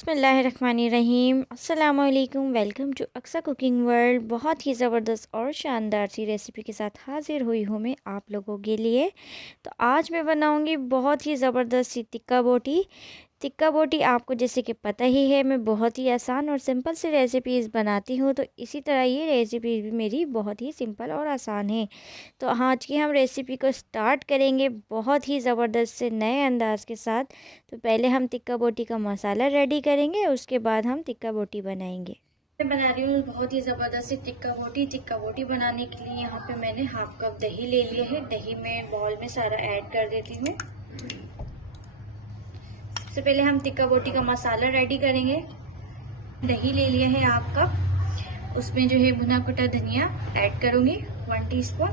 बिस्मिल्लाहिर्रहमानिर्रहीम अस्सलामुअलैकुम। Welcome to Aqsa cooking world. बहुत ही ज़बरदस्त और शानदार सी रेसिपी के साथ हाज़िर हुई हूँ मैं आप लोगों के लिए। तो आज मैं बनाऊँगी बहुत ही ज़बरदस्त सी टिक्का बोटी। टिक्का बोटी आपको जैसे कि पता ही है, मैं बहुत ही आसान और सिंपल सी रेसिपीज़ बनाती हूँ, तो इसी तरह ये रेसिपी भी मेरी बहुत ही सिंपल और आसान है। तो आज की हम रेसिपी को स्टार्ट करेंगे बहुत ही ज़बरदस्त से नए अंदाज़ के साथ। तो पहले हम टिक्का बोटी का मसाला रेडी करेंगे, उसके बाद हम टिक्का बोटी बनाएंगे। मैं बना रही हूँ बहुत ही ज़बरदस्त सी टिक्का बोटी। टिक्का बोटी बनाने के लिए यहाँ पे मैंने हाफ कप दही ले लिया है। दही में बाउल में सारा ऐड कर देती हूँ। सबसे पहले हम टिक्का बोटी का मसाला रेडी करेंगे। दही ले लिया है हाफ कप, उसमें जो है भुना कुटा धनिया ऐड करूंगी 1 टीस्पून।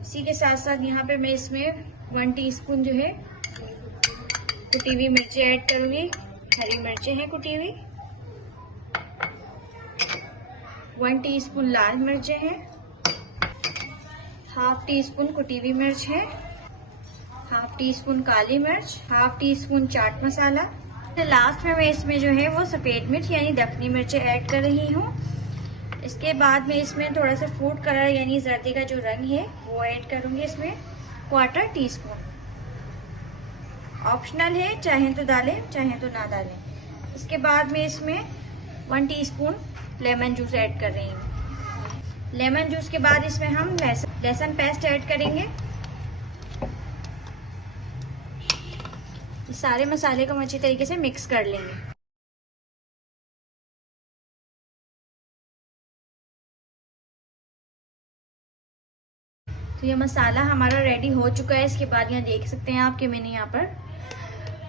इसी के साथ साथ यहाँ पे मैं इसमें 1 टीस्पून जो है कुटी हुई मिर्ची ऐड करूंगी। हरी मिर्चें हैं कुटी हुई। 1 टीस्पून लाल मिर्चें हैं। हाफ टीस्पून कुटी हुई मिर्च है। हाफ टीस्पून काली मिर्च। Half teaspoon chaat masala. Last में मैं इसमें जो है वो सफेद मिर्च यानी दखनी मिर्चें ऐड कर रही हूँ। इसके बाद मैं इसमें थोड़ा सा फूड कलर यानी जर्दी का जो रंग है वो ऐड करूंगी इसमें 1/4 टीस्पून। ऑप्शनल है, चाहे तो डालें चाहे तो ना डालें। इसके बाद मैं इसमें 1 टीस्पून लेमन जूस ऐड कर रही हूँ। लेमन जूस के बाद इसमें हम लहसुन पेस्ट ऐड करेंगे। इस सारे मसाले को हम अच्छी तरीके से मिक्स कर लेंगे। तो ये मसाला हमारा रेडी हो चुका है। इसके बाद यहाँ देख सकते हैं आप कि मैंने यहाँ पर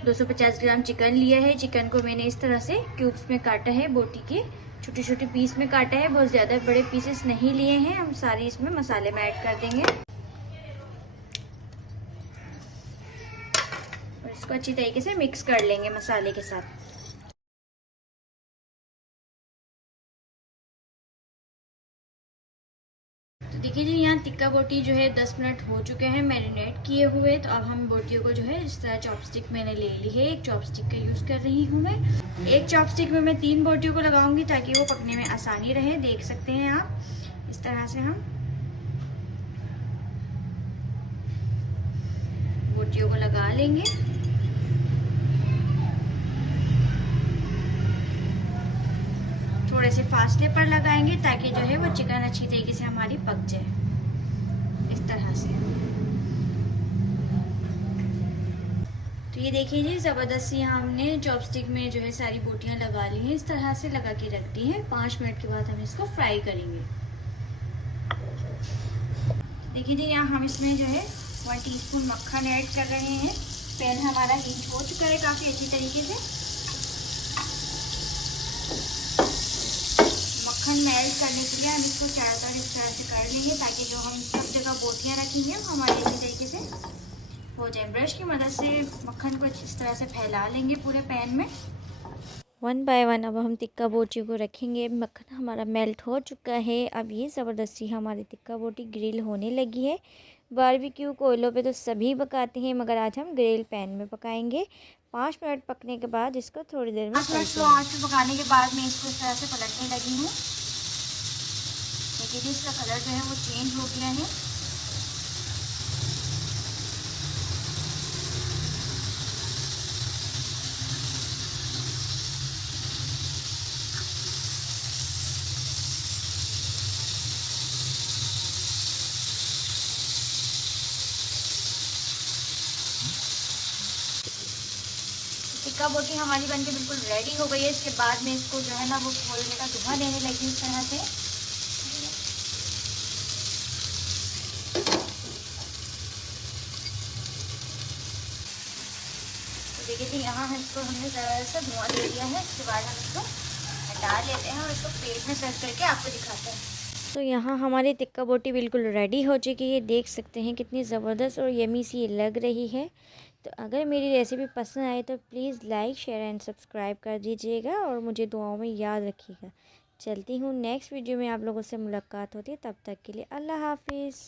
250 ग्राम चिकन लिया है। चिकन को मैंने इस तरह से क्यूब्स में काटा है, बोटी के छोटे छोटे पीस में काटा है। बहुत ज्यादा बड़े पीसेस नहीं लिए हैं। हम सारे इसमें मसाले में ऐड कर देंगे और इसको अच्छी तरीके से मिक्स कर लेंगे मसाले के साथ। तो देखिए जी, यहाँ टिक्का बोटी जो है 10 मिनट हो चुके हैं मैरिनेट किए हुए। तो अब हम बोटियों को जो है इस तरह चॉपस्टिक मैंने ले ली है। एक चॉपस्टिक का यूज कर रही हूँ मैं। एक चॉपस्टिक में मैं 3 बोटियों को लगाऊंगी ताकि वो पकने में आसानी रहे। देख सकते हैं आप इस तरह से हम बोटियों को लगा लेंगे। थोड़े से फासले पर लगाएंगे ताकि जो है वो चिकन अच्छी तरीके से हमारी पक जाए इस तरह से। तो ये देखिए जी, जबरदस्त सी हमने चॉपस्टिक में जो है सारी बोटियां लगा ली हैं। इस तरह से लगा के रख दी है। 5 मिनट के बाद हम इसको फ्राई करेंगे। देखिए जी, यहाँ हम इसमें जो है 1 टीस्पून मक्खन ऐड कर रहे हैं। पैन हमारा हीट हो चुका है काफी अच्छी तरीके से। मक्खन मेल्ट करने के लिए हम इसको चारों तरफ इस तरह से कर लेंगे ताकि जो हम सब जगह बोटियां रखेंगे वो हमारे अच्छी तरीके से हो जाए। ब्रश की मदद से मक्खन को इस तरह से फैला लेंगे पूरे पैन में। 1 बाय 1 अब हम टिक्का बोटी को रखेंगे। मक्खन हमारा मेल्ट हो चुका है। अब ये ज़बरदस्ती हमारी टिक्का बोटी ग्रिल होने लगी है। बारबेक्यू कोयलों पे तो सभी पकाते हैं, मगर आज हम ग्रिल पैन में पकाएंगे। 5 मिनट पकने के बाद इसको थोड़ी देर में 5 मिनट स्लो आंच पे पकाने के बाद मैं इसको इस तरह से पलटने लगी हूँ। देखिए इसका कलर जो है वो चेंज हो गया है। टिक्का बोटी हमारी बनके बिल्कुल रेडी हो गई है। इसके बाद में इसको जो है ना वो खोलने का धुआं देने लगी इस तरह से। तो देखिए जी, यहाँ इसको हमने ज़रा सा धुआं दे दिया है। इसके बाद हम इसको हटा लेते हैं और इसको प्लेट में सर्व करके आपको दिखाते हैं। तो यहाँ हमारी टिक्का बोटी बिल्कुल रेडी हो चुकी है। देख सकते हैं कितनी ज़बरदस्त और यमी सी लग रही है। तो अगर मेरी रेसिपी पसंद आए तो please like share and subscribe कर दीजिएगा और मुझे दुआओं में याद रखिएगा। चलती हूँ, नेक्स्ट वीडियो में आप लोगों से मुलाकात होती है। तब तक के लिए अल्लाह हाफिज़।